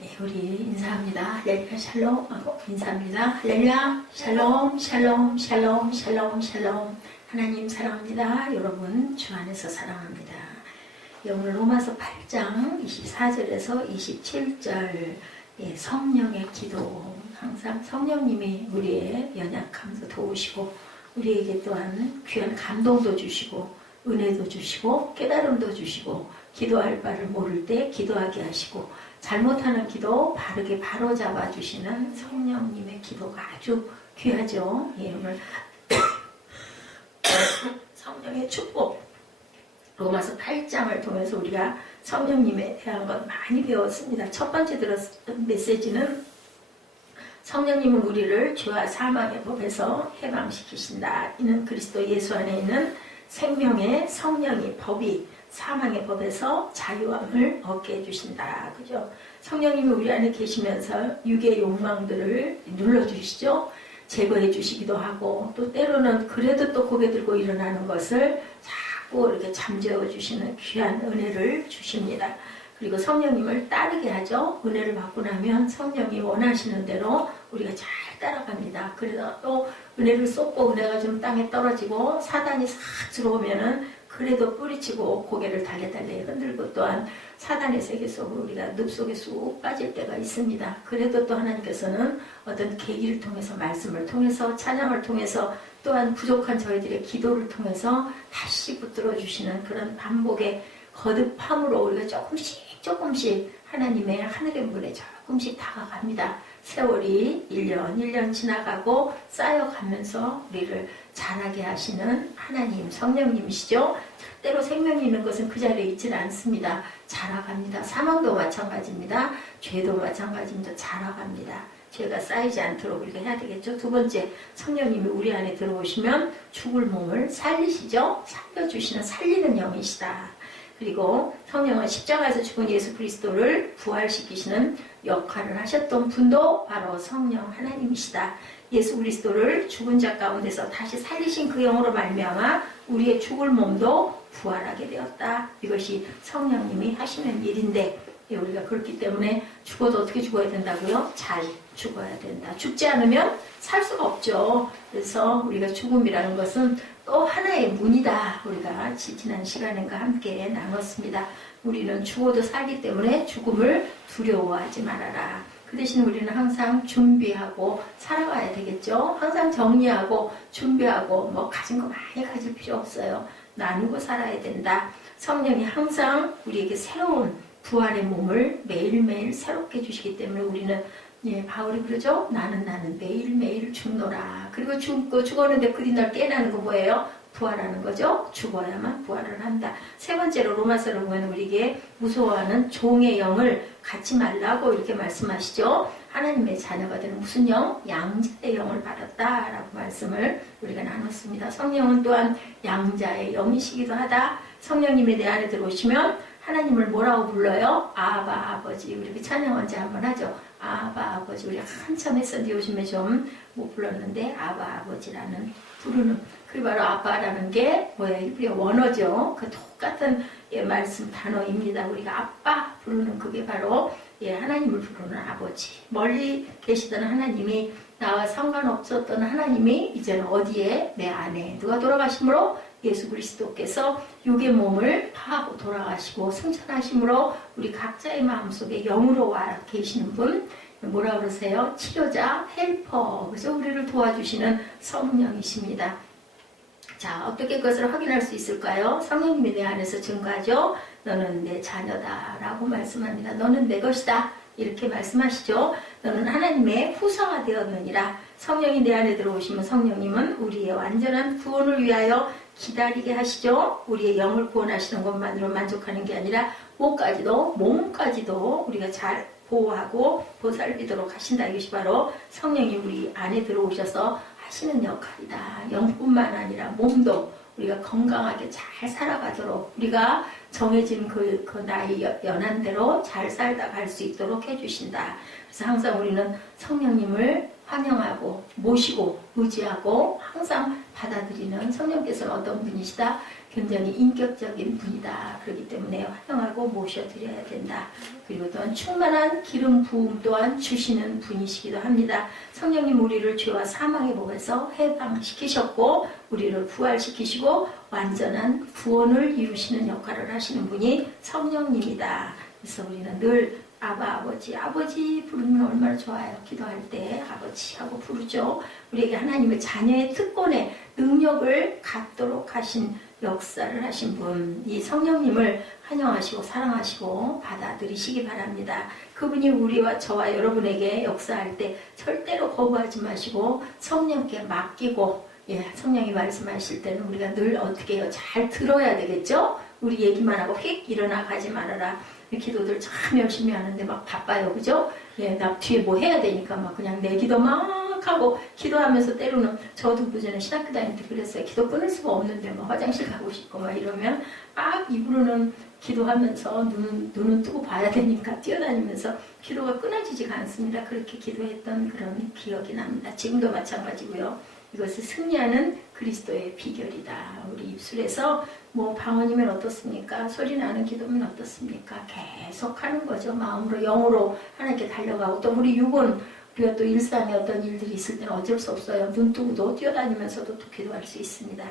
네, 우리 인사합니다. 할렐루야 샬롬 하고 인사합니다. 할렐루야 샬롬 샬롬 샬롬 샬롬 샬롬. 하나님 사랑합니다. 여러분 주 안에서 사랑합니다. 예, 오늘 로마서 8장 24절에서 27절 성령의 기도. 항상 성령님이 우리의 연약함도 도우시고 우리에게 또한 귀한 감동도 주시고 은혜도 주시고 깨달음도 주시고 기도할 바를 모를 때 기도하게 하시고 잘못하는 기도 바르게 바로잡아 주시는 성령님의 기도가 아주 귀하죠. 예, 오늘 성령의 축복 로마서 8장을 통해서 우리가 성령님에 대한 것 많이 배웠습니다. 첫 번째 들었던 메시지는 성령님은 우리를 죄와 사망의 법에서 해방시키신다. 이는 그리스도 예수 안에 있는 생명의 성령이 법이 사망의 법에서 자유함을 얻게 해주신다. 그죠? 성령님이 우리 안에 계시면서 육의 욕망들을 눌러주시죠. 제거해 주시기도 하고 또 때로는 그래도 또 고개 들고 일어나는 것을 자꾸 이렇게 잠재워 주시는 귀한 은혜를 주십니다. 그리고 성령님을 따르게 하죠. 은혜를 받고 나면 성령이 원하시는 대로 우리가 잘 따라갑니다. 그래서 또 은혜를 쏟고 은혜가 좀 땅에 떨어지고 사단이 싹 들어오면은 그래도 뿌리치고 고개를 달래달래 흔들고 또한 사단의 세계 속으로 우리가 늪 속에 쑥 빠질 때가 있습니다. 그래도 또 하나님께서는 어떤 계기를 통해서 말씀을 통해서 찬양을 통해서 또한 부족한 저희들의 기도를 통해서 다시 붙들어 주시는 그런 반복의 거듭함으로 우리가 조금씩 하나님의 하늘의 문에 조금씩 다가갑니다. 세월이 1년 지나가고 쌓여가면서 우리를 자라게 하시는 하나님 성령님이시죠. 절대로 생명이 있는 것은 그 자리에 있지는 않습니다. 자라갑니다. 사망도 마찬가지입니다. 죄도 마찬가지입니다. 자라갑니다. 죄가 쌓이지 않도록 우리가 해야 되겠죠. 두 번째, 성령님이 우리 안에 들어오시면 죽을 몸을 살리시죠. 살려주시는 살리는 영이시다. 그리고 성령은 십자가에서 죽은 예수 그리스도를 부활시키시는 역할을 하셨던 분도 바로 성령 하나님이시다. 예수 그리스도를 죽은 자 가운데서 다시 살리신 그 영으로 말미암아 우리의 죽을 몸도 부활하게 되었다. 이것이 성령님이 하시는 일인데 우리가 그렇기 때문에 죽어도 어떻게 죽어야 된다고요? 잘 죽어야 된다. 죽지 않으면 살 수가 없죠. 그래서 우리가 죽음이라는 것은 또 하나의 문이다. 우리가 지난 시간과 함께 나눴습니다. 우리는 죽어도 살기 때문에 죽음을 두려워하지 말아라. 그 대신 우리는 항상 준비하고 살아가야 되겠죠. 항상 정리하고 준비하고 뭐 가진 거 많이 가질 필요 없어요. 나누고 살아야 된다. 성령이 항상 우리에게 새로운 부활의 몸을 매일매일 새롭게 주시기 때문에 우리는 바울이 그러죠. 나는 매일매일 죽노라. 그리고 죽었는데 그 뒤날 깨어나는 거 뭐예요? 부활하는 거죠. 죽어야만 부활을 한다. 세 번째로 로마서를 보면 우리에게 무서워하는 종의 영을 갖지 말라고 이렇게 말씀하시죠. 하나님의 자녀가 되는 무슨 영? 양자의 영을 받았다라고 말씀을 우리가 나눴습니다. 성령은 또한 양자의 영이시기도 하다. 성령님이 내 안에 들어오시면 하나님을 뭐라고 불러요? 아바 아버지. 우리 찬양 언제 한번 하죠. 아바 아버지. 우리 한참 했었는데 요즘에 좀 못 불렀는데 아바 아버지라는 부르는 그게 바로 아빠라는 게 뭐예요? 우리 원어죠. 그 똑같은 말씀 단어입니다. 우리가 아빠 부르는 그게 바로 하나님을 부르는 아버지. 멀리 계시던 하나님이 나와 상관없었던 하나님이 이제는 어디에? 내 안에. 누가 돌아가심으로? 예수 그리스도께서 육의 몸을 파하고 돌아가시고 승천하심으로 우리 각자의 마음속에 영으로 와 계시는 분 뭐라 그러세요? 치료자, 헬퍼. 그래서 우리를 도와주시는 성령이십니다. 자, 어떻게 그것을 확인할 수 있을까요? 성령님이 내 안에서 증거하죠. 너는 내 자녀다 라고 말씀합니다. 너는 내 것이다 이렇게 말씀하시죠. 너는 하나님의 후사가 되었느니라. 성령이 내 안에 들어오시면 성령님은 우리의 완전한 구원을 위하여 기다리게 하시죠. 우리의 영을 구원하시는 것만으로 만족하는 게 아니라 몸까지도 우리가 잘 보호하고 보살피도록 하신다. 이것이 바로 성령이 우리 안에 들어오셔서 하시는 역할이다. 영뿐만 아니라 몸도 우리가 건강하게 잘 살아가도록 우리가 정해진 그 나이 연한 대로 잘 살다 갈 수 있도록 해주신다. 그래서 항상 우리는 성령님을 환영하고 모시고 의지하고 항상 받아들이는 성령께서는 어떤 분이시다? 굉장히 인격적인 분이다. 그렇기 때문에 환영하고 모셔드려야 된다. 그리고 또한 충만한 기름 부음 또한 주시는 분이시기도 합니다. 성령님 우리를 죄와 사망의 법에서 해방시키셨고 우리를 부활시키시고 완전한 구원을 이루시는 역할을 하시는 분이 성령님이다. 그래서 우리는 늘 아버지 부르면 얼마나 좋아요. 기도할 때 아버지 하고 부르죠. 우리에게 하나님의 자녀의 특권의 능력을 갖도록 하신 역사를 하신 분, 이 성령님을 환영하시고 사랑하시고 받아들이시기 바랍니다. 그분이 우리와 저와 여러분에게 역사할 때 절대로 거부하지 마시고 성령께 맡기고, 성령이 말씀하실 때는 우리가 늘 어떻게 해요? 잘 들어야 되겠죠? 우리 얘기만 하고 휙 일어나 가지 말아라. 기도들 참 열심히 하는데 막 바빠요. 그죠? 나 뒤에 뭐 해야 되니까 막 그냥 내 기도 막 하고 기도하면서 때로는 저도 그전에 신학교 다닐 때 그랬어요. 기도 끊을 수가 없는데 막 화장실 가고 싶고 막 이러면 막 입으로는 기도하면서 눈은 뜨고 봐야 되니까 뛰어다니면서 기도가 끊어지지가 않습니다. 그렇게 기도했던 그런 기억이 납니다. 지금도 마찬가지고요. 이것을 승리하는 그리스도의 비결이다. 우리 입술에서 뭐 방언이면 어떻습니까? 소리 나는 기도면 어떻습니까? 계속 하는 거죠. 마음으로 영으로 하나님께 달려가고 또 우리 육은 우리가 또 일상에 어떤 일들이 있을 때는 어쩔 수 없어요. 눈 뜨고도 뛰어다니면서도 또 기도할 수 있습니다.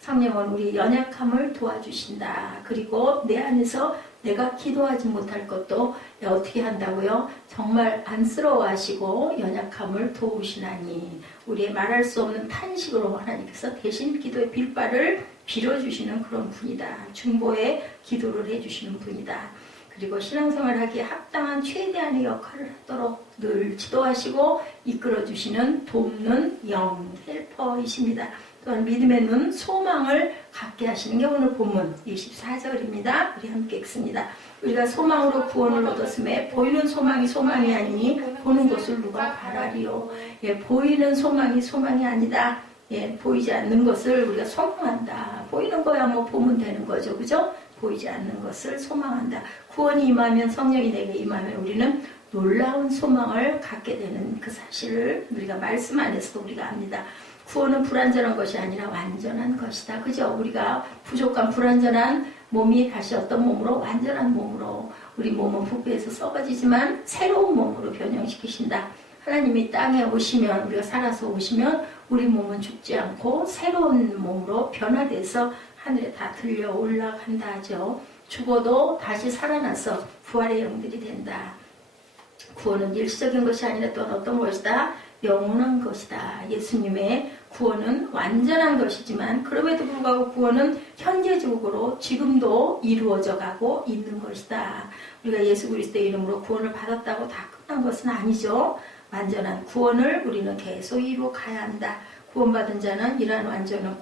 성령은 우리 연약함을 도와주신다. 그리고 내 안에서 내가 기도하지 못할 것도 어떻게 한다고요? 정말 안쓰러워하시고 연약함을 도우시나니 우리의 말할 수 없는 탄식으로 하나님께서 대신 기도의 빌바를 빌어주시는 그런 분이다. 중보의 기도를 해주시는 분이다. 그리고 신앙생활 하기에 합당한 최대한의 역할을 하도록 늘 지도하시고 이끌어주시는 돕는 영, 헬퍼이십니다. 또한 믿음의 눈, 소망을 갖게 하시는 게 오늘 본문 24절입니다. 우리 함께 읽습니다. 우리가 소망으로 구원을 얻었음에 보이는 소망이 소망이 아니니 보는 것을 누가 바라리요. 보이는 소망이 아니다. 보이지 않는 것을 우리가 소망한다. 보이는 거야 뭐 보면 되는 거죠. 그죠? 보이지 않는 것을 소망한다. 구원이 임하면 성령이 내게 임하면 우리는 놀라운 소망을 갖게 되는 그 사실을 우리가 말씀 안에서도 우리가 압니다. 구원은 불완전한 것이 아니라 완전한 것이다. 그죠? 우리가 부족한 불완전한 몸이 다시 어떤 몸으로? 완전한 몸으로. 우리 몸은 부패해서 썩어지지만 새로운 몸으로 변형시키신다. 하나님이 땅에 오시면 우리가 살아서 오시면 우리 몸은 죽지 않고 새로운 몸으로 변화돼서 하늘에 다 들려 올라간다 하죠. 죽어도 다시 살아나서 부활의 영들이 된다. 구원은 일시적인 것이 아니라 또한 어떤 것이다? 영원한 것이다. 예수님의 구원은 완전한 것이지만 그럼에도 불구하고 구원은 현재적으로 지금도 이루어져 가고 있는 것이다. 우리가 예수 그리스도의 이름으로 구원을 받았다고 다 끝난 것은 아니죠. 완전한 구원을 우리는 계속 이루어 가야 한다. 구원받은 자는 이러한 완전한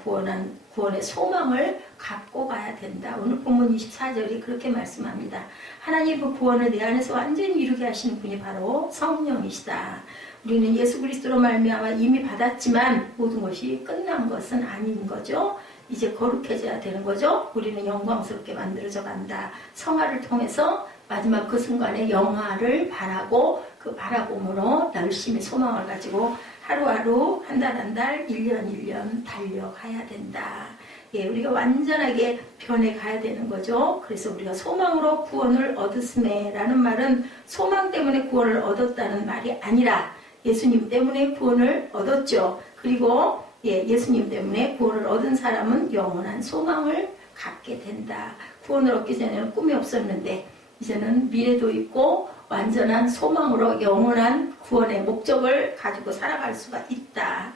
구원의 소망을 갖고 가야 된다. 오늘 본문 24절이 그렇게 말씀합니다. 하나님 그 구원을 내 안에서 완전히 이루게 하시는 분이 바로 성령이시다. 우리는 예수 그리스도로 말미암아 이미 받았지만 모든 것이 끝난 것은 아닌 거죠. 이제 거룩해져야 되는 거죠. 우리는 영광스럽게 만들어져 간다. 성화를 통해서 마지막 그 순간에 영화를 바라고 그 바라봄으로 열심히 소망을 가지고 하루하루 한 달 한 달 1년 1년 달려가야 된다. 우리가 완전하게 변해가야 되는 거죠. 그래서 우리가 소망으로 구원을 얻었음에 라는 말은 소망 때문에 구원을 얻었다는 말이 아니라 예수님 때문에 구원을 얻었죠. 그리고 예수님 때문에 구원을 얻은 사람은 영원한 소망을 갖게 된다. 구원을 얻기 전에는 꿈이 없었는데 이제는 미래도 있고 완전한 소망으로 영원한 구원의 목적을 가지고 살아갈 수가 있다.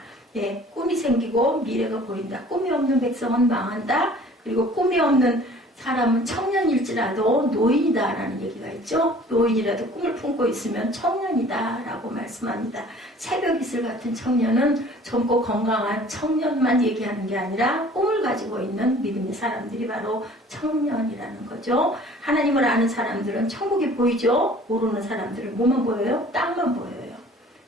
꿈이 생기고 미래가 보인다. 꿈이 없는 백성은 망한다. 그리고 꿈이 없는 사람은 청년일지라도 노인이다라는 얘기가 있죠. 노인이라도 꿈을 품고 있으면 청년이다라고 말씀합니다. 새벽 이슬 같은 청년은 젊고 건강한 청년만 얘기하는 게 아니라 꿈을 가지고 있는 믿음의 사람들이 바로 청년이라는 거죠. 하나님을 아는 사람들은 천국이 보이죠. 모르는 사람들은 뭐만 보여요? 땅만 보여요.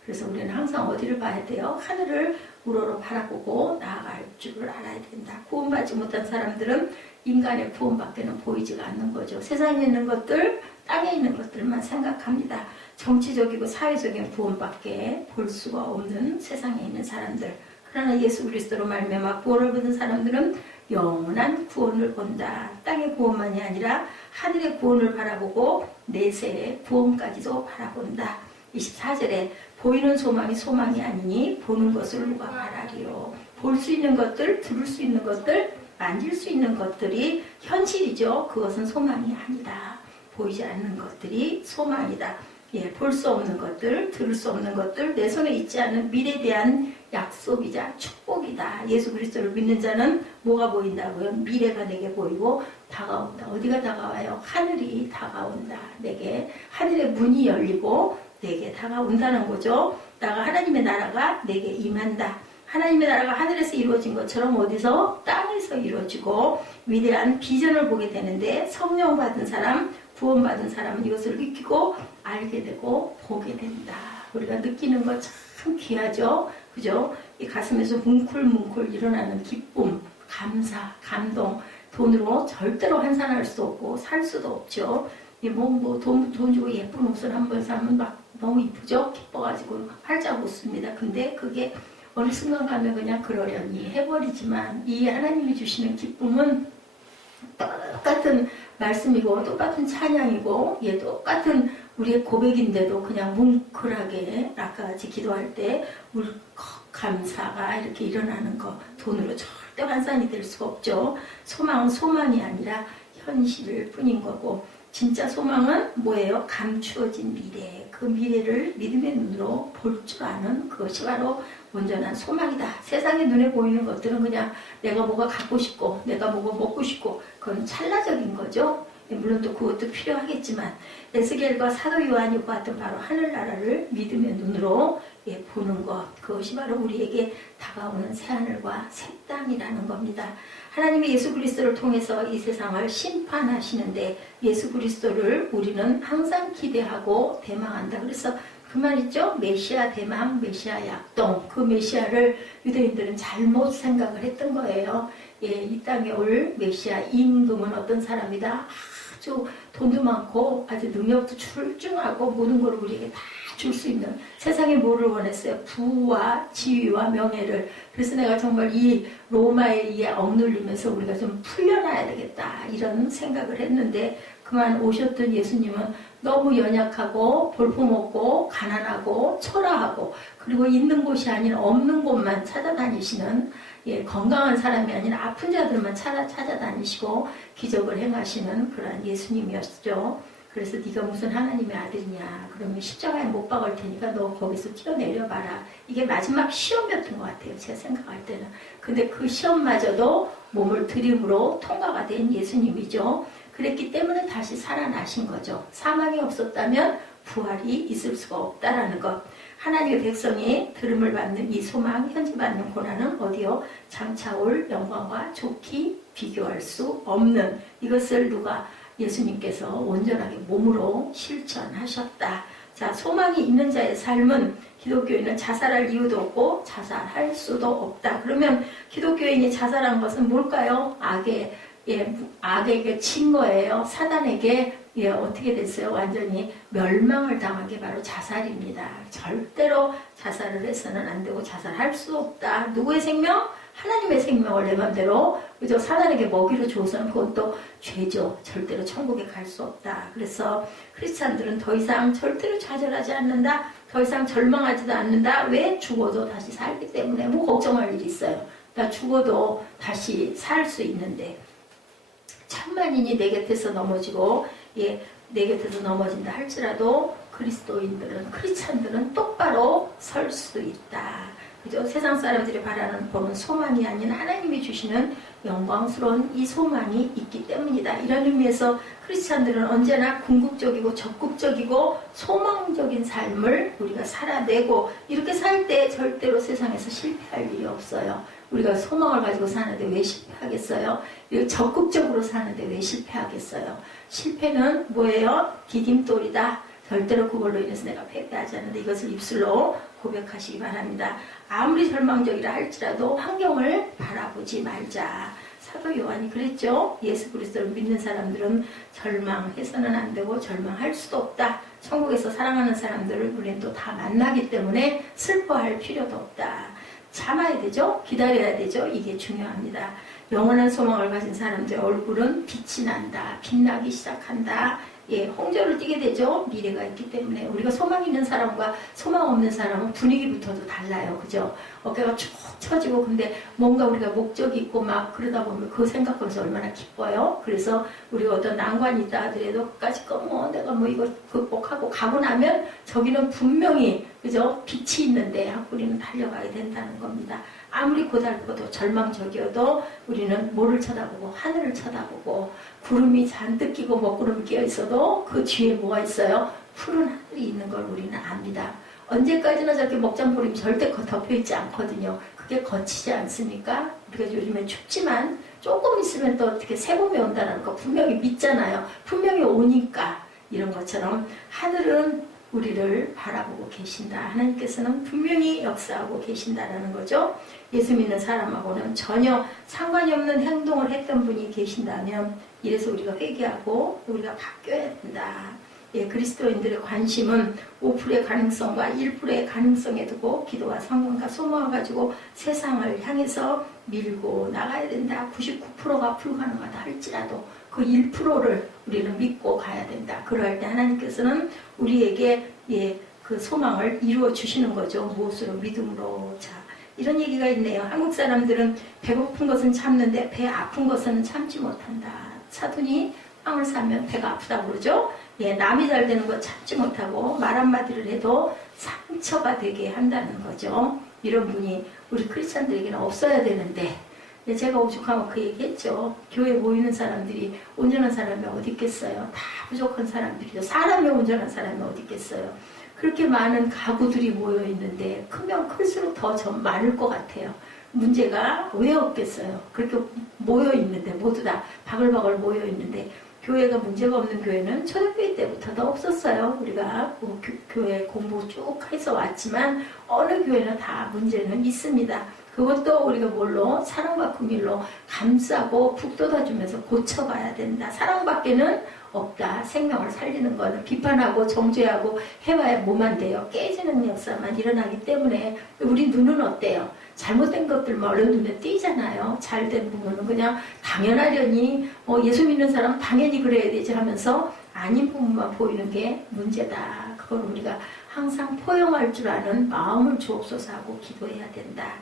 그래서 우리는 항상 어디를 봐야 돼요? 하늘을 우러러 바라보고 나아갈 줄을 알아야 된다. 구원받지 못한 사람들은 인간의 구원밖에는 보이지가 않는 거죠. 세상에 있는 것들, 땅에 있는 것들만 생각합니다. 정치적이고 사회적인 구원밖에 볼 수가 없는 세상에 있는 사람들. 그러나 예수 그리스도로 말미암아 구원을 받은 사람들은 영원한 구원을 본다. 땅의 구원만이 아니라 하늘의 구원을 바라보고 내세의 구원까지도 바라본다. 24절에 보이는 소망이 소망이 아니니 보는 것을 누가 바라리요. 볼 수 있는 것들, 들을 수 있는 것들, 만질 수 있는 것들이 현실이죠. 그것은 소망이 아니다. 보이지 않는 것들이 소망이다. 예, 볼 수 없는 것들, 들을 수 없는 것들, 내 손에 있지 않은 미래에 대한 약속이자 축복이다. 예수 그리스도를 믿는 자는 뭐가 보인다고요? 미래가 내게 보이고 다가온다. 어디가 다가와요? 하늘이 다가온다. 내게 하늘의 문이 열리고 내게 다가온다는 거죠. 하나님의 나라가 내게 임한다. 하나님의 나라가 하늘에서 이루어진 것처럼 어디서? 땅에서 이루어지고 위대한 비전을 보게 되는데 성령 받은 사람, 구원받은 사람은 이것을 느끼고 알게 되고 보게 된다. 우리가 느끼는 것 참 귀하죠. 그죠? 이 가슴에서 뭉클뭉클 일어나는 기쁨, 감사, 감동, 돈으로 절대로 환산할 수 없고 살 수도 없죠. 돈 주고 예쁜 옷을 한 번 사면 막 너무 이쁘죠? 기뻐가지고 활짝 웃습니다. 근데 그게 어느 순간 가면 그냥 그러려니 해버리지만 이 하나님이 주시는 기쁨은 똑같은 말씀이고 똑같은 찬양이고 똑같은 우리의 고백인데도 그냥 뭉클하게 아까 같이 기도할 때 울컥 감사가 이렇게 일어나는 거 돈으로 절대 환산이 될 수가 없죠. 소망은 소망이 아니라 현실일 뿐인 거고 진짜 소망은 뭐예요? 감추어진 미래. 그 미래를 믿음의 눈으로 볼 줄 아는 그것이 바로 온전한 소망이다. 세상에 눈에 보이는 것들은 그냥 내가 뭐가 갖고 싶고 내가 뭐가 먹고 싶고 그건 찰나적인 거죠. 물론 또 그것도 필요하겠지만 에스겔과 사도 요한이 보았던 바로 하늘나라를 믿음의 눈으로 보는 것, 그것이 바로 우리에게 다가오는 새하늘과 새 땅이라는 겁니다. 하나님의 예수 그리스도를 통해서 이 세상을 심판하시는데 예수 그리스도를 우리는 항상 기대하고 대망한다. 그래서 그 말 있죠? 메시아 대망, 메시아 약동. 그 메시아를 유대인들은 잘못 생각을 했던 거예요. 이 땅에 올 메시아 임금은 어떤 사람이다? 아주 돈도 많고 아주 능력도 출중하고 모든 걸 우리에게 다 줄 수 있는, 세상에 뭐를 원했어요? 부와 지위와 명예를. 그래서 내가 정말 이 로마에 의해 억눌리면서 우리가 좀 풀려나야 되겠다 이런 생각을 했는데 그만 오셨던 예수님은 너무 연약하고 볼품없고 가난하고 초라하고 그리고 있는 곳이 아닌 없는 곳만 찾아다니시는, 건강한 사람이 아닌 아픈 자들만 찾아다니시고 기적을 행하시는 그런 예수님이었죠. 그래서 네가 무슨 하나님의 아들이냐, 그러면 십자가에 못 박을 테니까 너 거기서 뛰어내려봐라. 이게 마지막 시험이었던 것 같아요, 제가 생각할 때는. 근데 그 시험마저도 몸을 들임으로 통과가 된 예수님이죠. 그랬기 때문에 다시 살아나신 거죠. 사망이 없었다면 부활이 있을 수가 없다라는 것. 하나님의 백성이 들음을 받는 이 소망, 현재 받는 고난은 어디요? 장차 올 영광과 좋게 비교할 수 없는, 이것을 누가? 예수님께서 온전하게 몸으로 실천하셨다. 자, 소망이 있는 자의 삶은 기독교인은 자살할 이유도 없고 자살할 수도 없다. 그러면 기독교인이 자살한 것은 뭘까요? 악에게 친 거예요. 사단에게 어떻게 됐어요? 완전히 멸망을 당한 게 바로 자살입니다. 절대로 자살을 해서는 안 되고 자살할 수 없다. 누구의 생명? 하나님의 생명을 내 맘대로 그저 사단에게 먹이로 줘서는 그건 또 죄죠. 절대로 천국에 갈 수 없다. 그래서 크리스찬들은 더 이상 절대로 좌절하지 않는다. 더 이상 절망하지도 않는다. 왜? 죽어도 다시 살기 때문에. 뭐 걱정할 일이 있어요. 나 죽어도 다시 살 수 있는데. 천만인이 내 곁에서 넘어지고 내 곁에서 넘어진다 할지라도 그리스도인들은, 크리스찬들은 똑바로 설 수도 있다. 그죠? 세상 사람들이 보는 소망이 아닌 하나님이 주시는 영광스러운 이 소망이 있기 때문이다. 이런 의미에서 크리스찬들은 언제나 궁극적이고 적극적이고 소망적인 삶을 우리가 살아내고, 이렇게 살 때 절대로 세상에서 실패할 일이 없어요. 우리가 소망을 가지고 사는데 왜 실패하겠어요? 적극적으로 사는데 왜 실패하겠어요? 실패는 뭐예요? 디딤돌이다. 절대로 그걸로 인해서 내가 패배하지 않는데 이것을 입술로 고백하시기 바랍니다. 아무리 절망적이라 할지라도 환경을 바라보지 말자. 사도 요한이 그랬죠. 예수 그리스도를 믿는 사람들은 절망해서는 안 되고 절망할 수도 없다. 천국에서 사랑하는 사람들을 우리는 또 다 만나기 때문에 슬퍼할 필요도 없다. 참아야 되죠. 기다려야 되죠. 이게 중요합니다. 영원한 소망을 가진 사람들의 얼굴은 빛이 난다. 빛나기 시작한다. 예, 홍조를 띠게 되죠. 미래가 있기 때문에. 우리가 소망 있는 사람과 소망 없는 사람은 분위기부터도 달라요. 그죠? 어깨가 축 처지고, 근데 뭔가 우리가 목적이 있고 막 그러다 보면 그 생각하면서 얼마나 기뻐요. 그래서 우리가 어떤 난관이 있다 하더라도 끝까지 내가 뭐 이거 극복하고 가고 나면 저기는 분명히, 그죠? 빛이 있는데 우리는 달려가야 된다는 겁니다. 아무리 고달프고 절망적이어도 우리는 뭐를 쳐다보고 하늘을 쳐다보고, 구름이 잔뜩 끼고 먹구름이 끼어 있어도 그 뒤에 뭐가 있어요? 푸른 하늘이 있는 걸 우리는 압니다. 언제까지나 저렇게 먹장보림이 절대 덮여있지 않거든요. 그게 거치지 않습니까? 우리가 요즘에 춥지만 조금 있으면 또 어떻게 새봄이 온다는 거 분명히 믿잖아요. 분명히 오니까. 이런 것처럼 하늘은 우리를 바라보고 계신다. 하나님께서는 분명히 역사하고 계신다라는 거죠. 예수 믿는 사람하고는 전혀 상관이 없는 행동을 했던 분이 계신다면, 이래서 우리가 회개하고 우리가 바뀌어야 된다. 예, 그리스도인들의 관심은 5%의 가능성과 1%의 가능성에 두고 기도와 성공과 소망을 가지고 세상을 향해서 밀고 나가야 된다. 99%가 불가능하다 할지라도 그 1%를 우리는 믿고 가야 된다. 그럴 때 하나님께서는 우리에게 그 소망을 이루어 주시는 거죠. 무엇으로? 믿음으로. 자, 이런 얘기가 있네요. 한국 사람들은 배고픈 것은 참는데 배 아픈 것은 참지 못한다. 사돈이 빵을 사면 배가 아프다고 그러죠. 예, 남이 잘 되는 거 참지 못하고 말 한마디를 해도 상처가 되게 한다는 거죠. 이런 분이 우리 크리스찬들에게는 없어야 되는데, 제가 오죽하면 그 얘기했죠. 교회에 모이는 사람들이 온전한 사람이 어디 있겠어요. 다 부족한 사람들이죠. 사람이 온전한 사람이 어디 있겠어요. 그렇게 많은 가구들이 모여 있는데 크면 클수록 더 많을 것 같아요. 문제가 왜 없겠어요. 그렇게 모여 있는데, 모두 다 바글바글 모여 있는데, 교회가 문제가 없는 교회는 초등교회 때부터도 없었어요. 우리가 교회 공부 쭉 해서 왔지만 어느 교회는 다 문제는 있습니다. 그것도 우리가 뭘로? 사랑과 긍휼로 감싸고 북돋아주면서 고쳐가야 된다. 사랑밖에는 없다. 생명을 살리는 거는 비판하고 정죄하고 해봐야 뭐만 돼요. 깨지는 역사만 일어나기 때문에. 우리 눈은 어때요? 잘못된 것들만 얼른 눈에 띄잖아요. 잘된 부분은 그냥 당연하려니 예수 믿는 사람은 당연히 그래야 되지 하면서 아닌 부분만 보이는 게 문제다. 그걸 우리가 항상 포용할 줄 아는 마음을 주옵소서 하고 기도해야 된다.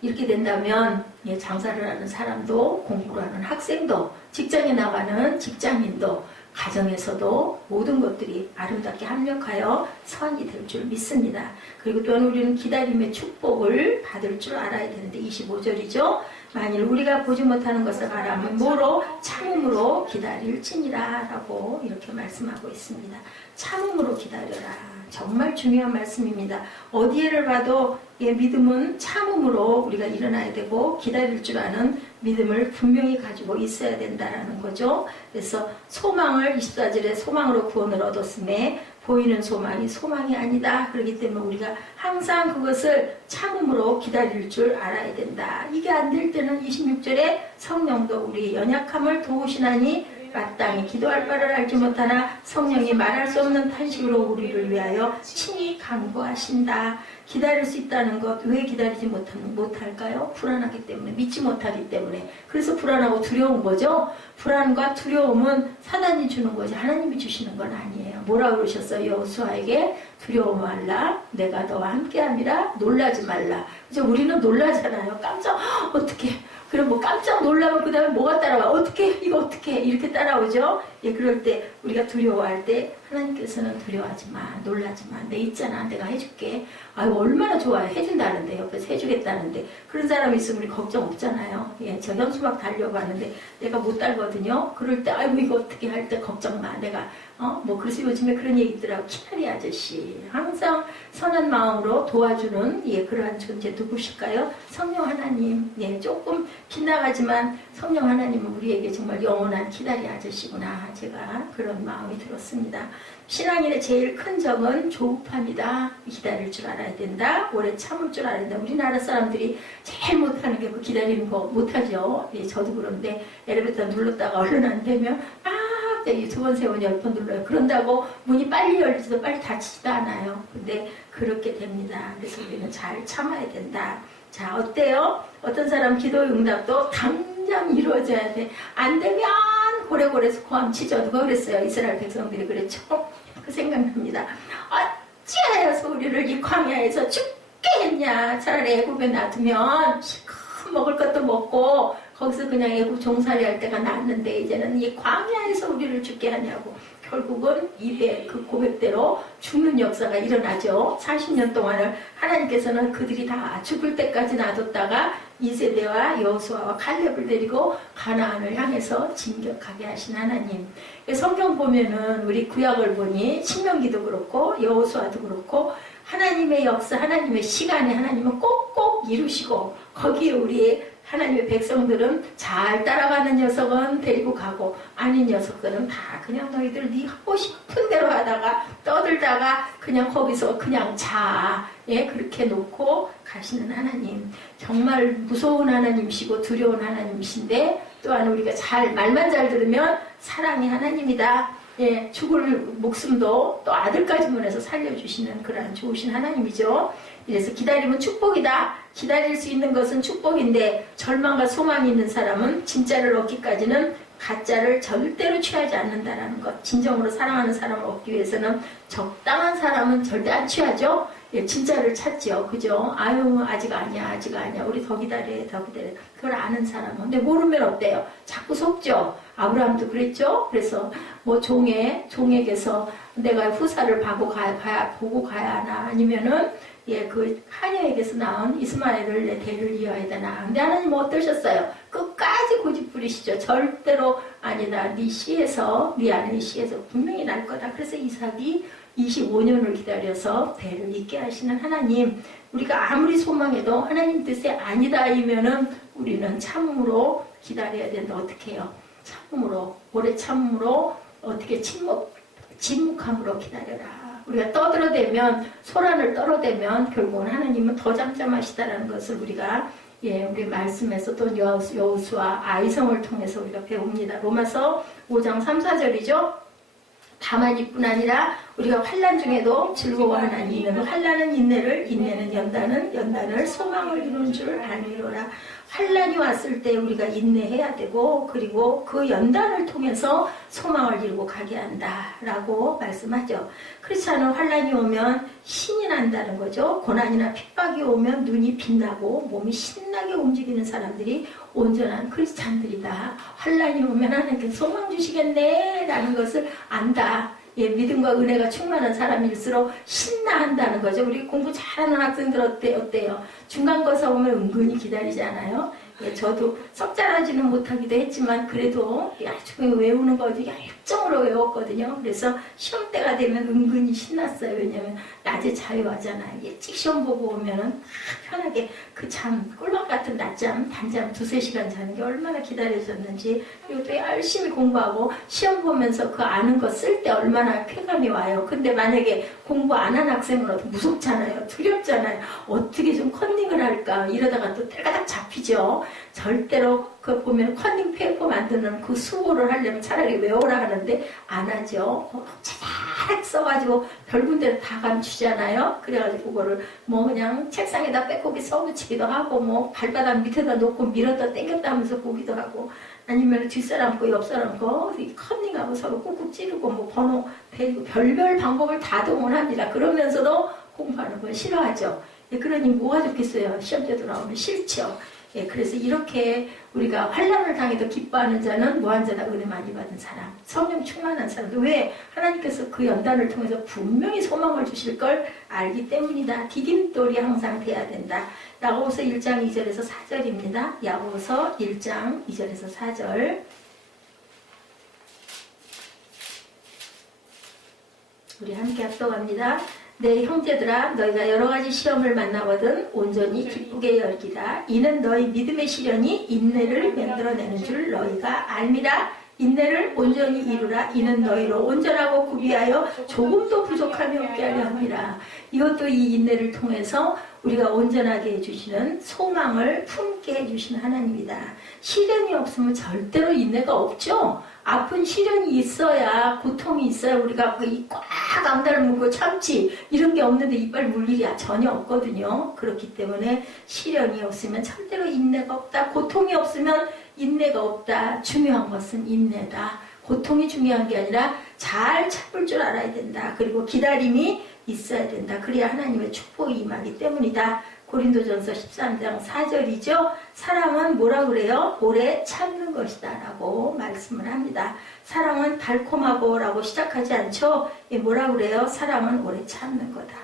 이렇게 된다면 장사를 하는 사람도, 공부를 하는 학생도, 직장에 나가는 직장인도, 가정에서도 모든 것들이 아름답게 합력하여 선이 될 줄 믿습니다. 그리고 또한 우리는 기다림의 축복을 받을 줄 알아야 되는데, 25절이죠. 만일 우리가 보지 못하는 것을 바라면 뭐로? 참음으로 기다릴지니라 라고 이렇게 말씀하고 있습니다. 참음으로 기다려라. 정말 중요한 말씀입니다. 어디에를 봐도 믿음은 참음으로 우리가 일어나야 되고 기다릴 줄 아는 믿음을 분명히 가지고 있어야 된다는 거죠. 그래서 소망을 24절에 소망으로 구원을 얻었음에 보이는 소망이 소망이 아니다. 그렇기 때문에 우리가 항상 그것을 참음으로 기다릴 줄 알아야 된다. 이게 안 될 때는 26절에 성령도 우리 연약함을 도우시나니 마땅히 기도할 바를 알지 못하나 성령이 말할 수 없는 탄식으로 우리를 위하여 친히 간구하신다. 기다릴 수 있다는 것, 왜 기다리지 못할까요? 불안하기 때문에, 믿지 못하기 때문에. 그래서 불안하고 두려운 거죠. 불안과 두려움은 사단이 주는 거지 하나님이 주시는 건 아니에요. 뭐라고 그러셨어요? 여호수아에게 두려워 말라, 내가 너와 함께함이라, 놀라지 말라. 그래서 우리는 놀라잖아요. 깜짝 어떻게? 그럼 뭐 깜짝 놀라면 그 다음에 뭐가 따라와? 어떻게? 이거 어떻게? 이렇게 따라오죠? 예, 그럴 때 우리가 두려워할 때 하나님께서는 두려워하지 마, 놀라지 마. 내 있잖아, 내가 해줄게. 아유, 얼마나 좋아요. 해준다는데, 옆에서 해주겠다는데. 그런 사람이 있으면 우리 걱정 없잖아요. 예, 저 현수막 달려고 하는데 내가 못 달거든요. 그럴 때 아이고 이거 어떻게 할 때 걱정 마. 내가 그래서 요즘에 그런 얘기 있더라고. 키나리 아저씨. 항상 선한 마음으로 도와주는 그러한 존재 누구실까요? 성령 하나님. 조금 빗나가지만 성령 하나님은 우리에게 정말 영원한 키나리 아저씨구나. 제가 그런 마음이 들었습니다. 신앙인의 제일 큰 적은 조급함이다. 기다릴 줄 알아야 된다. 오래 참을 줄 알아야 된다. 우리나라 사람들이 제일 못하는 게 그 기다리는 거 못하죠. 저도 그런데 엘리베이터 눌렀다가 얼른 안 되면 두 번, 세 번, 10번 눌러요. 그런다고 문이 빨리 열리지도 빨리 닫히지도 않아요. 근데 그렇게 됩니다. 그래서 우리는 잘 참아야 된다. 자, 어때요? 어떤 사람 기도의 응답도 당장 이루어져야 돼. 안 되면 고래고래서 고함 치죠. 누가 그랬어요? 이스라엘 백성들이 그랬죠. 그 생각납니다. 어찌하여서 우리를 이 광야에서 죽게 했냐. 차라리 애굽에 놔두면 실컷 먹을 것도 먹고 거기서 그냥 애굽 종살이 할 때가 낫는데 이제는 이 광야에서 우리를 죽게 하냐고. 결국은 입에 그 고백대로 죽는 역사가 일어나죠. 40년 동안을 하나님께서는 그들이 다 죽을 때까지 놔뒀다가 이세대와 여호수아와 칼렙을 데리고 가나안을 향해서 진격하게 하신 하나님. 성경 보면은 우리 구약을 보니 신명기도 그렇고 여호수아도 그렇고 하나님의 역사, 하나님의 시간에 하나님은 꼭꼭 이루시고 거기에 우리 하나님의 백성들은 잘 따라가는 녀석은 데리고 가고 아닌 녀석들은 다 그냥 너희들 네 하고 싶은 대로 하다가 떠들다가 그냥 거기서 그냥 예, 그렇게 놓고 가시는 하나님. 정말 무서운 하나님이시고 두려운 하나님이신데 또한 우리가 말만 잘 들으면 사랑의 하나님이다. 예, 죽을 목숨도 또 아들까지 보내서 살려주시는 그런 좋으신 하나님이죠. 그래서 기다리면 축복이다. 기다릴 수 있는 것은 축복인데 절망과 소망이 있는 사람은 진짜를 얻기까지는 가짜를 절대로 취하지 않는다라는 것. 진정으로 사랑하는 사람을 얻기 위해서는 적당한 사람은 절대 안 취하죠. 예, 진짜를 찾죠. 그죠? 아유, 아직 아니야. 우리 더 기다려. 그걸 아는 사람은. 근데 모르면 어때요? 자꾸 속죠. 아브라함도 그랬죠? 그래서 뭐 종에게서 내가 후사를 보고 가야 하나 아니면은 예, 그 하녀에게서 나온 이스마엘을 내 대를 이어야 되나. 근데 하나님은 어떠셨어요? 끝까지 고집 부리시죠. 절대로 아니다. 네 아는 씨에서 분명히 날 거다. 그래서 이삭이 25년을 기다려서 대를 잇게 하시는 하나님. 우리가 아무리 소망해도 하나님 뜻이 아니다이면은 우리는 참음으로 기다려야 된다. 어떻게 해요? 참음으로, 오래 참음으로, 어떻게 침묵함으로 기다려라. 우리가 떠들어대면, 소란을 떨어대면 결국은 하나님은 더 잠잠하시다라는 것을 우리가 우리 말씀에서 또 여호수아 아이성을 통해서 우리가 배웁니다. 로마서 5장 3, 4절이죠. 다만 이뿐 아니라 우리가 환난 중에도 즐거워하는 이는 환난은 인내를, 인내는 연단을 소망을 이루는 줄 알미로라. 환난이 왔을 때 우리가 인내해야 되고 그리고 그 연단을 통해서 소망을 이루고 가게 한다라고 말씀하죠. 그렇지 않은 환난이 오면 신이 난다는 거죠. 고난이나 핍박이 오면 눈이 빛나고 몸이 신나게 움직이는 사람들이 온전한 크리스찬들이다. 환난이 오면 하나님께 소망 주시겠네 라는 것을 안다. 예, 믿음과 은혜가 충만한 사람일수록 신나한다는 거죠. 우리 공부 잘하는 학생들 어때요? 중간고사 오면 은근히 기다리지 않아요? 예, 저도 썩 잘하지는 못하기도 했지만 그래도 아주 외우는 거 열정으로 외웠거든요. 그래서 시험 때가 되면 은근히 신났어요. 왜냐면 낮에 자유하잖아요. 일찍 시험 보고 오면은 편하게 그 잠, 꿀밤 같은 낮잠, 단잠 2-3시간 자는 게 얼마나 기다려졌는지. 그리고 또 열심히 공부하고 시험 보면서 그 아는 거 쓸 때 얼마나 쾌감이 와요. 근데 만약에 공부 안 한 학생은 무섭잖아요. 두렵잖아요. 어떻게 좀 컨닝을 할까 이러다가 또 때가닥 잡히죠. 절대로 그 보면 컨닝 페이퍼 만드는 그 수고를 하려면 차라리 외워라 하는데 안 하죠. 잘 써가지고 별군데로 다 감추잖아요. 그래가지고 그거를 뭐 그냥 책상에다 빼곡히 써붙이기도 하고 뭐 발바닥 밑에다 놓고 밀었다 당겼다 하면서 보기도 하고 아니면 뒷사람 거 옆사람 거 컨닝하고 서로 꾹꾹 찌르고 뭐 번호 대고 별별 방법을 다 동원합니다. 그러면서도 공부하는 걸 싫어하죠. 예, 그러니 뭐가 좋겠어요. 시험때도 나오면 싫죠. 예, 그래서 이렇게 우리가 환난을 당해도 기뻐하는 자는 무한 자다. 은혜 많이 받은 사람, 성령 충만한 사람들. 왜? 하나님께서 그 연단을 통해서 분명히 소망을 주실 걸 알기 때문이다. 디딤돌이 항상 돼야 된다. 야고보서 1장 2절에서 4절입니다. 야고보서 1장 2절에서 4절. 우리 함께 합독합니다. 내 형제들아, 너희가 여러 가지 시험을 만나거든 온전히 기쁘게 열기라. 이는 너희 믿음의 시련이 인내를 만들어내는 줄 너희가 알미라. 인내를 온전히 이루라. 이는 너희로 온전하고 구비하여 조금도 부족함이 없게 하려 합니다. 이것도 이 인내를 통해서 우리가 온전하게 해주시는 소망을 품게 해주시는 하나님이다. 시련이 없으면 절대로 인내가 없죠. 아픈 시련이 있어야, 고통이 있어야 우리가 꽉 암달물고 참지, 이런 게 없는데 이빨 물 일이 전혀 없거든요. 그렇기 때문에 시련이 없으면 절대로 인내가 없다. 고통이 없으면 인내가 없다. 중요한 것은 인내다. 고통이 중요한 게 아니라 잘 참을 줄 알아야 된다. 그리고 기다림이 있어야 된다. 그래야 하나님의 축복이 임하기 때문이다. 고린도전서 13장 4절이죠. 사랑은 뭐라 그래요? 오래 참는 것이다 라고 말씀을 합니다. 사랑은 달콤하고 라고 시작하지 않죠. 뭐라 그래요? 사랑은 오래 참는 거다.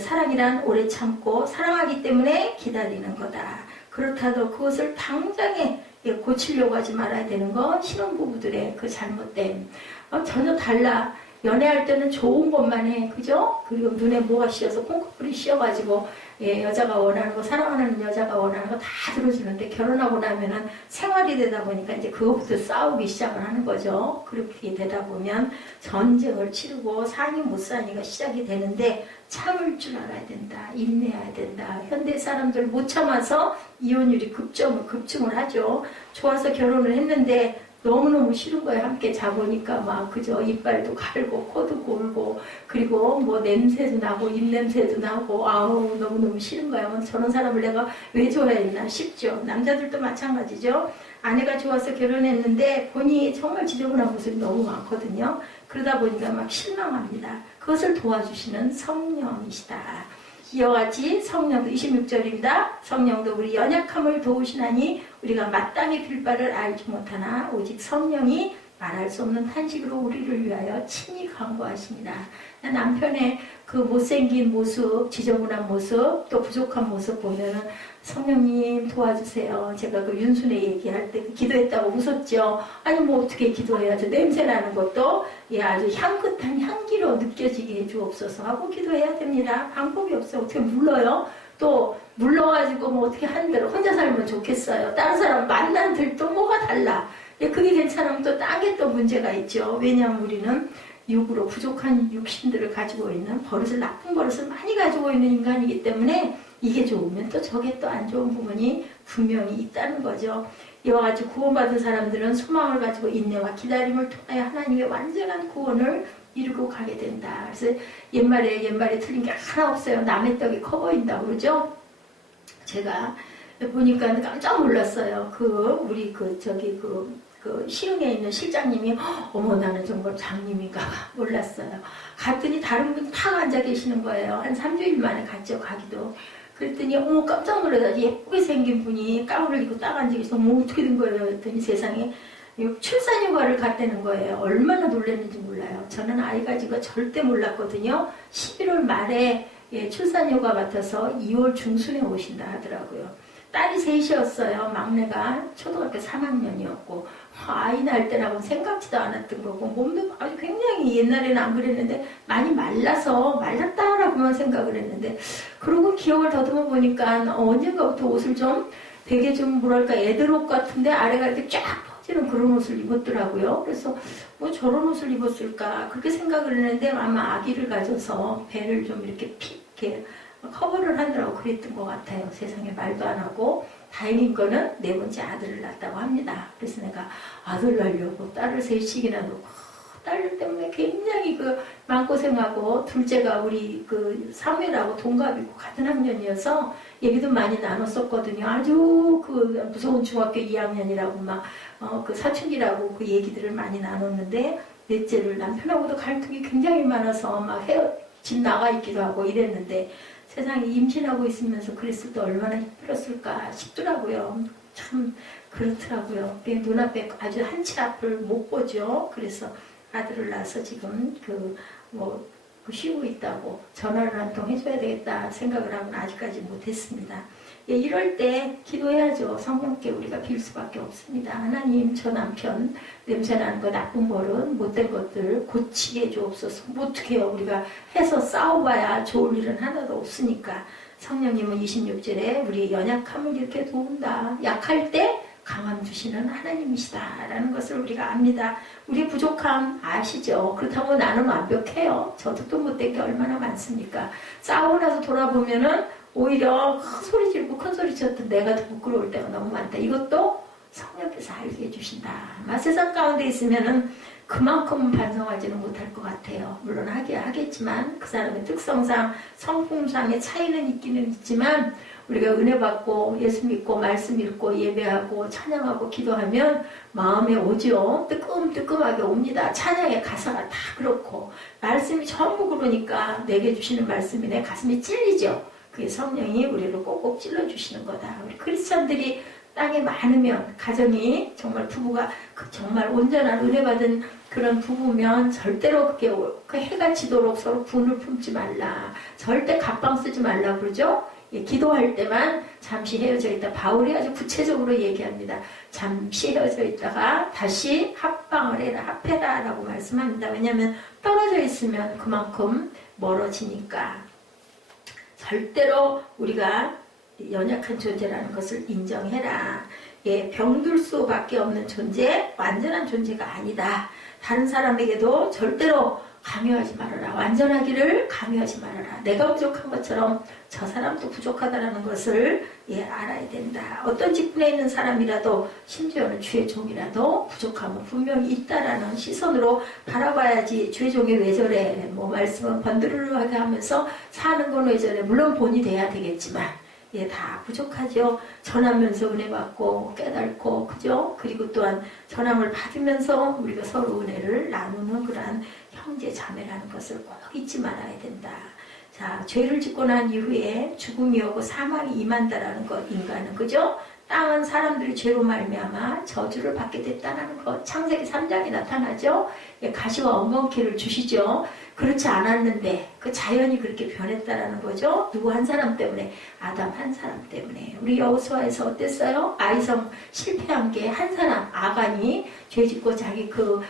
사랑이란 오래 참고 사랑하기 때문에 기다리는 거다. 그렇다도 그것을 당장에 고치려고 하지 말아야 되는 건 신혼부부들의 그 잘못됨. 전혀 달라. 연애할 때는 좋은 것만 해. 그죠? 그리고 눈에 뭐가 씌어서 콩쿠풀이 씌어가지고 여자가 원하는 거, 사랑하는 여자가 원하는 거 다 들어주는데 결혼하고 나면은 생활이 되다 보니까 이제 그것부터 싸우기 시작을 하는 거죠. 그렇게 되다 보면 전쟁을 치르고 사니 못 사니가 시작이 되는데 참을 줄 알아야 된다. 인내해야 된다. 현대 사람들 못 참아서 이혼율이 급증을 하죠. 좋아서 결혼을 했는데 너무너무 싫은 거예요. 함께 자보니까 막 그저 이빨도 갈고 코도 골고 그리고 뭐 냄새도 나고 입냄새도 나고 아우 너무너무 싫은 거예요. 저런 사람을 내가 왜 좋아했나 싶죠. 남자들도 마찬가지죠. 아내가 좋아서 결혼했는데 본인이 정말 지저분한 모습이 너무 많거든요. 그러다 보니까 막 실망합니다. 그것을 도와주시는 성령이시다. 이와 같이 성령도 26절입니다. 성령도 우리 연약함을 도우시나니 우리가 마땅히 빌 바를 알지 못하나 오직 성령이 말할 수 없는 탄식으로 우리를 위하여 친히 간구하십니다. 남편의 그 못생긴 모습, 지저분한 모습, 또 부족한 모습 보면은 성령님 도와주세요. 제가 그 윤순애 얘기할 때 기도했다고 웃었죠. 아니 뭐 어떻게 기도해야죠. 냄새 나는 것도 아주 향긋한 향기로 느껴지게 해주옵소서 하고 기도해야 됩니다. 방법이 없어요. 어떻게 물러요? 또 물러가지고 뭐 어떻게 한대로 혼자 살면 좋겠어요. 다른 사람 만난들 또 뭐가 달라. 그게 괜찮으면 또 딴 게 또 문제가 있죠. 왜냐하면 우리는 육으로 부족한 육신들을 가지고 있는 버릇을, 나쁜 버릇을 많이 가지고 있는 인간이기 때문에 이게 좋으면 또 저게 또 안 좋은 부분이 분명히 있다는 거죠. 이와 같이 구원받은 사람들은 소망을 가지고 인내와 기다림을 통하여 하나님의 완전한 구원을 이루고 가게 된다. 그래서 옛말에 틀린 게 하나 없어요. 남의 떡이 커 보인다 그러죠. 제가 보니까 깜짝 놀랐어요. 우리 시흥에 있는 실장님이 어머 나는 정말 장님인가 몰랐어요. 갔더니 다른 분이 탁 앉아 계시는 거예요. 한 3주일 만에 갔죠. 가기도. 그랬더니 어머 깜짝 놀라서 예쁘게 생긴 분이 가운을 입고 딱 앉아 계셔서 뭐 어떻게 된 거예요? 그랬더니 세상에 출산휴가를 갔다는 거예요. 얼마나 놀랐는지 몰라요. 저는 아이 가지고 절대 몰랐거든요. 11월 말에 출산휴가 맡아서 2월 중순에 오신다 하더라고요. 딸이 셋이었어요. 막내가 초등학교 3학년이었고 아이 낳을 때라고는 생각지도 않았던 거고 몸도 아주 굉장히 옛날에는 안 그랬는데 많이 말랐다라고만 생각을 했는데 그러고 기억을 더듬어 보니까 언젠가부터 옷을 좀 되게 좀 뭐랄까 애들 옷 같은데 아래가 이렇게 쫙 퍼지는 그런 옷을 입었더라고요. 그래서 뭐 저런 옷을 입었을까 그렇게 생각을 했는데 아마 아기를 가져서 배를 좀 이렇게 커버를 하느라고 그랬던 것 같아요. 세상에 말도 안 하고 다행인 거는 4번째 아들을 낳았다고 합니다. 그래서 내가 아들 낳으려고 딸을 셋씩이나 놓고 딸 때문에 굉장히 마음고생하고 둘째가 우리 사무엘하고 동갑이고 같은 학년이어서 얘기도 많이 나눴었거든요. 아주 무서운 중학교 2학년이라고 사춘기라고 그 얘기들을 많이 나눴는데 넷째를 남편하고도 갈등이 굉장히 많아서 집 나가 있기도 하고 이랬는데 세상에 임신하고 있으면서 그랬을 때 얼마나 힘들었을까 싶더라고요. 참 그렇더라고요. 눈앞에 아주 한치 앞을 못 보죠. 그래서 아들을 낳아서 지금 쉬고 있다고 전화를 한 통 해줘야 되겠다 생각을 하고는 아직까지 못했습니다. 이럴 때 기도해야죠. 성령께 우리가 빌 수밖에 없습니다. 하나님 저 남편 냄새나는 거 나쁜 버릇 못된 것들 고치게 해주옵소서. 뭐 어떻게 해요. 우리가 해서 싸워봐야 좋을 일은 하나도 없으니까 성령님은 26절에 우리의 연약함을 이렇게 도운다. 약할 때 강함 주시는 하나님이시다 라는 것을 우리가 압니다. 우리의 부족함 아시죠? 그렇다고 나는 완벽해요. 저도 또 못된 게 얼마나 많습니까? 싸우고 나서 돌아보면은 오히려 큰 소리 지르고 큰 소리 쳤던 내가 더 부끄러울 때가 너무 많다. 이것도 성령께서 알게 해주신다. 아마 세상 가운데 있으면은 그만큼 반성하지는 못할 것 같아요. 물론 하겠지만 그 사람의 특성상 성품상의 차이는 있기는 있지만 우리가 은혜 받고 예수 믿고 말씀 읽고 예배하고 찬양하고 기도하면 마음에 오죠. 뜨끔뜨끔하게 옵니다. 찬양의 가사가 다 그렇고 말씀이 전부 그러니까 내게 주시는 말씀이 내 가슴이 찔리죠. 그게 성령이 우리를 꼭꼭 찔러주시는 거다. 우리 크리스찬들이 땅에 많으면 가정이 정말 부부가 정말 온전한 은혜 받은 그런 부부면 절대로 그게 그 해가 지도록 서로 분을 품지 말라. 절대 갑방 쓰지 말라 그러죠. 예, 기도할 때만 잠시 헤어져 있다. 바울이 아주 구체적으로 얘기합니다. 잠시 헤어져 있다가 다시 합방을 해라, 합해라 라고 말씀합니다. 왜냐하면 떨어져 있으면 그만큼 멀어지니까. 절대로 우리가 연약한 존재라는 것을 인정해라. 예, 병들 수밖에 없는 존재, 완전한 존재가 아니다. 다른 사람에게도 절대로 강요하지 말아라. 완전하기를 강요하지 말아라. 내가 부족한 것처럼 저 사람도 부족하다는 것을 알아야 된다. 어떤 직분에 있는 사람이라도 심지어는 주의 종이라도 부족함은 분명히 있다라는 시선으로 바라봐야지 주의 종이 왜 저래 뭐 말씀은 번드르르하게 하면서 사는 건 왜 저래 물론 본이 돼야 되겠지만 다 부족하죠. 전하면서 은혜 받고 깨닫고 그죠? 그리고 또한 전함을 받으면서 우리가 서로 은혜를 나누는 그러한 형제 자매라는 것을 꼭 잊지 말아야 된다. 자, 죄를 짓고 난 이후에 죽음이 오고 사망이 임한다라는 것, 인간은 그죠? 땅은 사람들이 죄로 말미암아 저주를 받게 됐다는 것. 창세기 3장에 나타나죠. 가시와 엉겅퀴를 주시죠. 그렇지 않았는데 그 자연이 그렇게 변했다라는 거죠. 누구 한 사람 때문에, 아담 한 사람 때문에. 우리 여호수아에서 어땠어요? 아이성 실패한 게 한 사람, 아간이 죄짓고 자기 그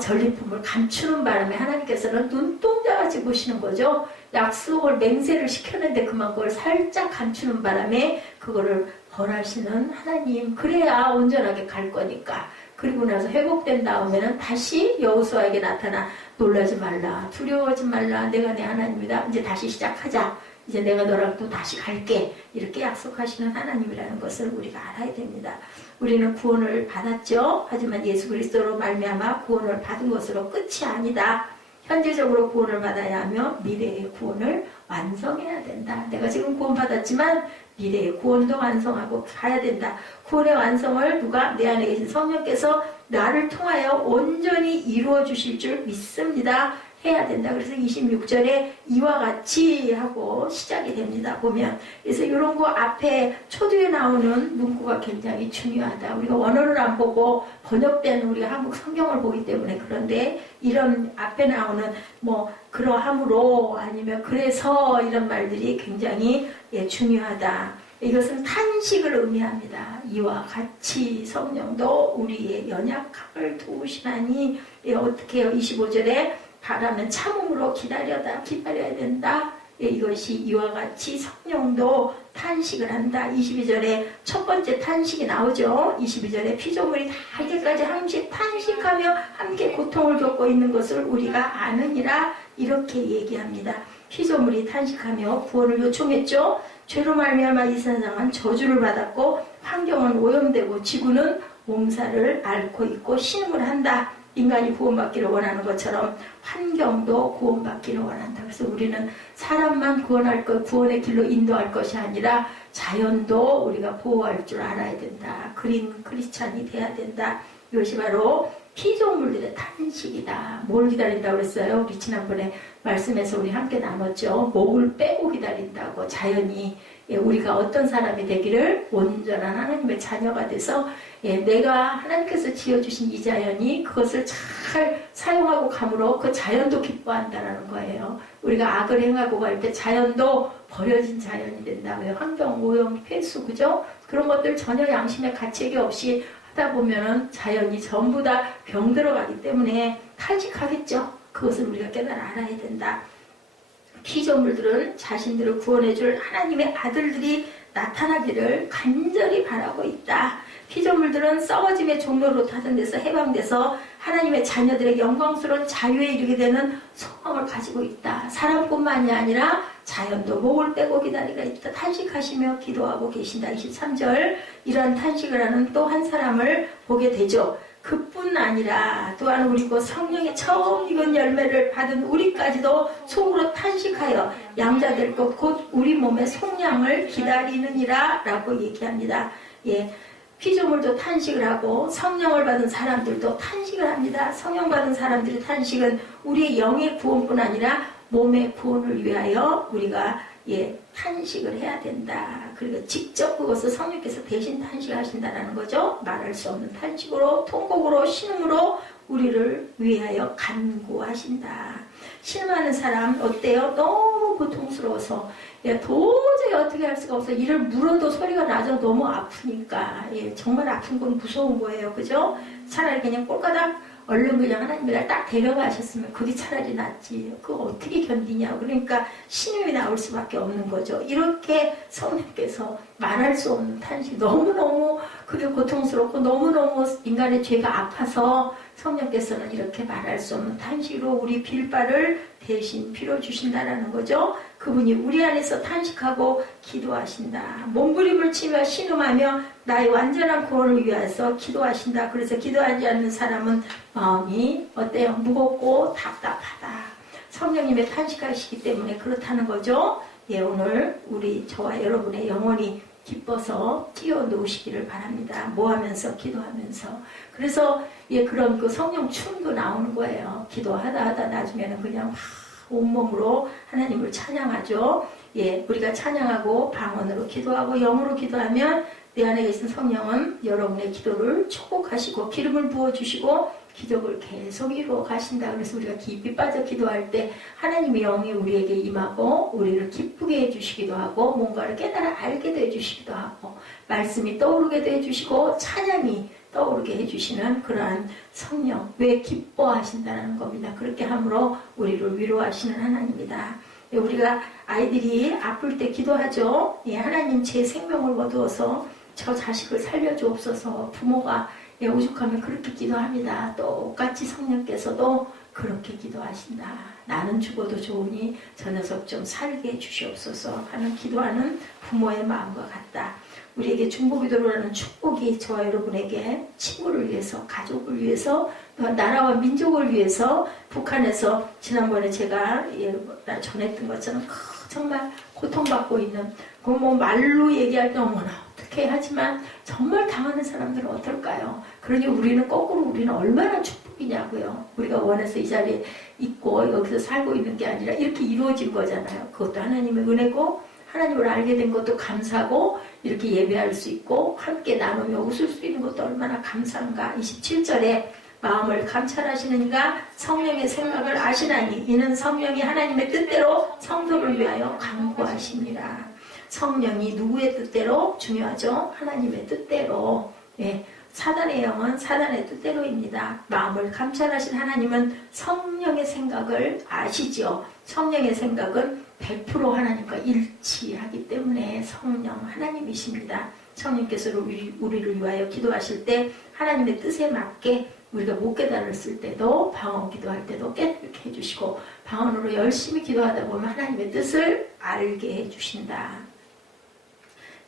전리품을 감추는 바람에 하나님께서는 눈동자같이 보시는 거죠. 약속을 맹세를 시켰는데 그만 그걸 살짝 감추는 바람에 그거를 벌하시는 하나님. 그래야 온전하게 갈 거니까. 그리고 나서 회복된 다음에는 다시 여호수아에게 나타나 놀라지 말라, 두려워하지 말라, 내가 내 하나님이다. 이제 다시 시작하자. 이제 내가 너랑 또 다시 갈게. 이렇게 약속하시는 하나님이라는 것을 우리가 알아야 됩니다. 우리는 구원을 받았죠. 하지만 예수 그리스도로 말미암아 구원을 받은 것으로 끝이 아니다. 현재적으로 구원을 받아야 하며 미래의 구원을 완성해야 된다. 내가 지금 구원받았지만 미래의 구원도 완성하고 가야 된다. 구원의 완성을 누가? 내 안에 계신 성령께서 나를 통하여 온전히 이루어 주실 줄 믿습니다. 해야 된다. 그래서 26절에 이와 같이 하고 시작이 됩니다. 보면. 그래서 이런 거 앞에 초두에 나오는 문구가 굉장히 중요하다. 우리가 원어를 안 보고 번역된 우리가 한국 성경을 보기 때문에 그런데 이런 앞에 나오는 뭐 그러함으로 아니면 그래서 이런 말들이 굉장히 중요하다. 이것은 탄식을 의미합니다. 이와 같이 성령도 우리의 연약함을 도우시나니 어떻게 해요? 25절에 바라면 참음으로 기다려야 된다. 이것이 이와 같이 성령도 탄식을 한다. 22절에 첫 번째 탄식이 나오죠. 22절에 피조물이 다 이제까지 함께 탄식하며 함께 고통을 겪고 있는 것을 우리가 아느니라 이렇게 얘기합니다. 피조물이 탄식하며 구원을 요청했죠. 죄로 말미암아 이 세상은 저주를 받았고 환경은 오염되고 지구는 몸살을 앓고 있고 신음을 한다. 인간이 구원받기를 원하는 것처럼 환경도 구원받기를 원한다. 그래서 우리는 사람만 구원의 길로 인도할 것이 아니라 자연도 우리가 보호할 줄 알아야 된다. 그린 크리스찬이 돼야 된다. 이것이 바로 피조물들의 탄식이다. 뭘 기다린다고 그랬어요? 우리 지난번에 말씀에서 우리 함께 나눴죠. 목을 빼고 기다린다고. 자연이 우리가 어떤 사람이 되기를 온전한 하나님의 자녀가 돼서 내가 하나님께서 지어주신 이 자연이 그것을 잘 사용하고 감으로 그 자연도 기뻐한다는 거예요. 우리가 악을 행하고 갈 때 자연도 버려진 자연이 된다고요. 환경 오염, 폐수, 그죠? 그런 것들 전혀 양심의 가책이 없이 하다 보면은 자연이 전부 다 병들어가기 때문에 탄식하겠죠. 그것을 우리가 깨달아 알아야 된다. 피조물들은 자신들을 구원해줄 하나님의 아들들이 나타나기를 간절히 바라고 있다. 피조물들은 썩어짐의 종로로 타전돼서 해방돼서 하나님의 자녀들의 영광스러운 자유에 이르게 되는 소망을 가지고 있다. 사람뿐만이 아니라 자연도 목을 빼고 기다리가 있다. 탄식하시며 기도하고 계신다. 23절 이러한 탄식을 하는 또 한 사람을 보게 되죠. 그뿐 아니라 또한 우리고 성령의 처음 익은 열매를 받은 우리까지도 속으로 탄식하여 양자될 것 곧 우리 몸의 속량을 기다리느니라 라고 얘기합니다. 예, 피조물도 탄식을 하고 성령을 받은 사람들도 탄식을 합니다. 성령 받은 사람들의 탄식은 우리의 영의 구원뿐 아니라 몸의 구원을 위하여 우리가 탄식을 해야 된다. 그리고 직접 그것을 성령께서 대신 탄식하신다는 거죠. 말할 수 없는 탄식으로, 통곡으로, 신음으로 우리를 위하여 간구하신다. 신음하는 사람 어때요? 너무 고통스러워서 도저히 어떻게 할 수가 없어. 이를 물어도 소리가 나죠. 너무 아프니까. 정말 아픈 건 무서운 거예요. 그죠? 차라리 그냥 꼴까닥 얼른 그냥 하나님이 딱 데려가셨으면 그게 차라리 낫지. 그거 어떻게 견디냐. 그러니까 신음이 나올 수밖에 없는 거죠. 이렇게 성령께서 말할 수 없는 탄식, 너무너무 그게 고통스럽고 너무너무 인간의 죄가 아파서 성령께서는 이렇게 말할 수 없는 탄식으로 우리 빌바를 대신 빌어주신다라는 거죠. 그분이 우리 안에서 탄식하고 기도하신다. 몸부림을 치며 신음하며 나의 완전한 구원을 위해서 기도하신다. 그래서 기도하지 않는 사람은 마음이 어때요? 무겁고 답답하다. 성령님의 탄식하시기 때문에 그렇다는 거죠. 오늘 우리 저와 여러분의 영혼이 기뻐서 뛰어놓으시기를 바랍니다. 뭐 하면서? 기도하면서. 그래서 그런 그 성령 춤도 나오는 거예요. 기도하다 나중에는 그냥 온몸으로 하나님을 찬양하죠. 우리가 찬양하고 방언으로 기도하고 영으로 기도하면 내 안에 계신 성령은 여러분의 기도를 축복하시고 기름을 부어주시고 기적을 계속 이루어 가신다. 그래서 우리가 깊이 빠져 기도할 때 하나님의 영이 우리에게 임하고 우리를 기쁘게 해주시기도 하고 뭔가를 깨달아 알게도 해주시기도 하고 말씀이 떠오르게도 해주시고 찬양이 떠오르게 해주시는 그러한 성령, 왜 기뻐하신다는 겁니다. 그렇게 함으로 우리를 위로하시는 하나님이다. 우리가 아이들이 아플 때 기도하죠. 하나님 제 생명을 거두어서 저 자식을 살려주옵소서. 부모가 오죽하면 그렇게 기도합니다. 똑같이 성령께서도 그렇게 기도하신다. 나는 죽어도 좋으니 저 녀석 좀 살게 해주시옵소서 하는 기도하는 부모의 마음과 같다. 우리에게 중보기도를 하는 축복이 저와 여러분에게 친구를 위해서, 가족을 위해서, 나라와 민족을 위해서 북한에서 지난번에 제가 전했던 것처럼 정말 고통받고 있는 그 말로 얘기할 때 어머나 어떻게 하지만 정말 당하는 사람들은 어떨까요? 그러니 우리는 거꾸로 우리는 얼마나 축복이냐고요. 우리가 원해서 이 자리에 있고 여기서 살고 있는 게 아니라 이렇게 이루어진 거잖아요. 그것도 하나님의 은혜고 하나님을 알게 된 것도 감사고 이렇게 예배할 수 있고 함께 나누며 웃을 수 있는 것도 얼마나 감사한가. 27절에 마음을 감찰하시는 이가 성령의 생각을 아시나니 이는 성령이 하나님의 뜻대로 성도를 위하여 간구하십니다. 성령이 누구의 뜻대로? 중요하죠. 하나님의 뜻대로. 사단의 영은 사단의 뜻대로입니다. 마음을 감찰하신 하나님은 성령의 생각을 아시죠. 성령의 생각은 100% 하나님과 일치하기 때문에 성령 하나님이십니다. 성령께서 우리를 위하여 기도하실 때 하나님의 뜻에 맞게 우리가 못 깨달았을 때도 방언 기도할 때도 깨닫게 해주시고 방언으로 열심히 기도하다 보면 하나님의 뜻을 알게 해주신다.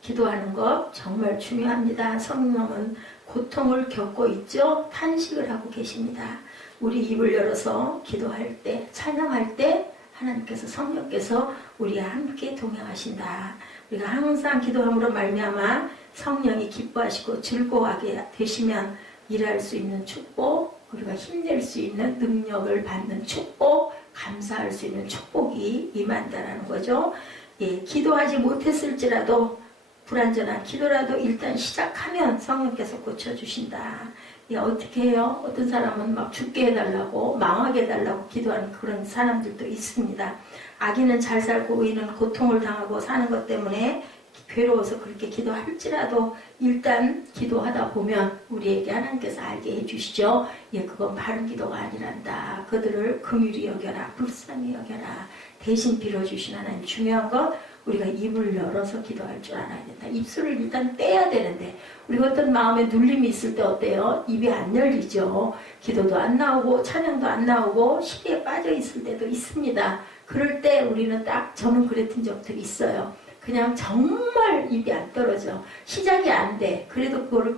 기도하는 것 정말 중요합니다. 성령은 고통을 겪고 있죠. 탄식을 하고 계십니다. 우리 입을 열어서 기도할 때, 찬양할 때 하나님께서 성령께서 우리와 함께 동행하신다. 우리가 항상 기도함으로 말미암아 성령이 기뻐하시고 즐거워하게 되시면 일할 수 있는 축복, 우리가 힘낼 수 있는 능력을 받는 축복, 감사할 수 있는 축복이 임한다는 거죠. 기도하지 못했을지라도 불완전한 기도라도 일단 시작하면 성령께서 고쳐주신다. 어떻게 해요? 어떤 사람은 막 죽게 해달라고 망하게 해달라고 기도하는 그런 사람들도 있습니다. 악인은 잘 살고 의인은 고통을 당하고 사는 것 때문에 괴로워서 그렇게 기도할지라도 일단 기도하다 보면 우리에게 하나님께서 알게 해주시죠. 그건 바른 기도가 아니란다. 그들을 긍휼히 여겨라. 불쌍히 여겨라. 대신 빌어주신 하나님. 중요한 건 우리가 입을 열어서 기도할 줄 알아야 된다. 입술을 일단 떼야 되는데 우리가 어떤 마음에 눌림이 있을 때 어때요? 입이 안 열리죠. 기도도 안 나오고 찬양도 안 나오고 시기에 빠져 있을 때도 있습니다. 그럴 때 우리는 딱 저는 그랬던 적들이 있어요. 그냥 정말 입이 안 떨어져. 시작이 안 돼. 그래도 그거를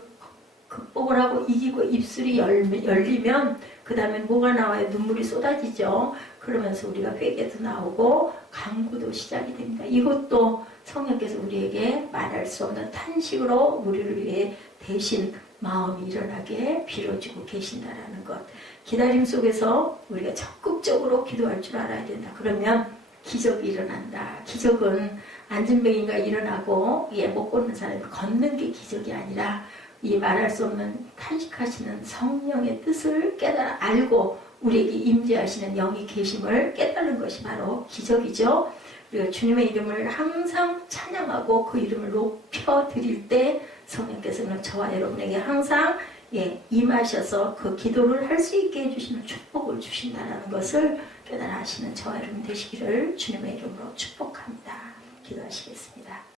극복을 하고 이기고 입술이 열리면 그 다음에 뭐가 나와요? 눈물이 쏟아지죠. 그러면서 우리가 회개도 나오고 간구도 시작이 됩니다. 이것도 성령께서 우리에게 말할 수 없는 탄식으로 우리를 위해 대신 마음이 일어나게 빌어주고 계신다라는 것. 기다림 속에서 우리가 적극적으로 기도할 줄 알아야 된다. 그러면 기적이 일어난다. 기적은 안진뱅이가 일어나고 못 걷는 사람이 걷는 게 기적이 아니라 이 말할 수 없는 탄식하시는 성령의 뜻을 깨달아 알고 우리에게 임재하시는 영이 계심을 깨달은 것이 바로 기적이죠. 우리가 주님의 이름을 항상 찬양하고 그 이름을 높여드릴 때 성령께서는 저와 여러분에게 항상 임하셔서 그 기도를 할 수 있게 해주시는 축복을 주신다는 것을 깨달아 하시는 저와 여러분 되시기를 주님의 이름으로 축복합니다. 기도하시겠습니다.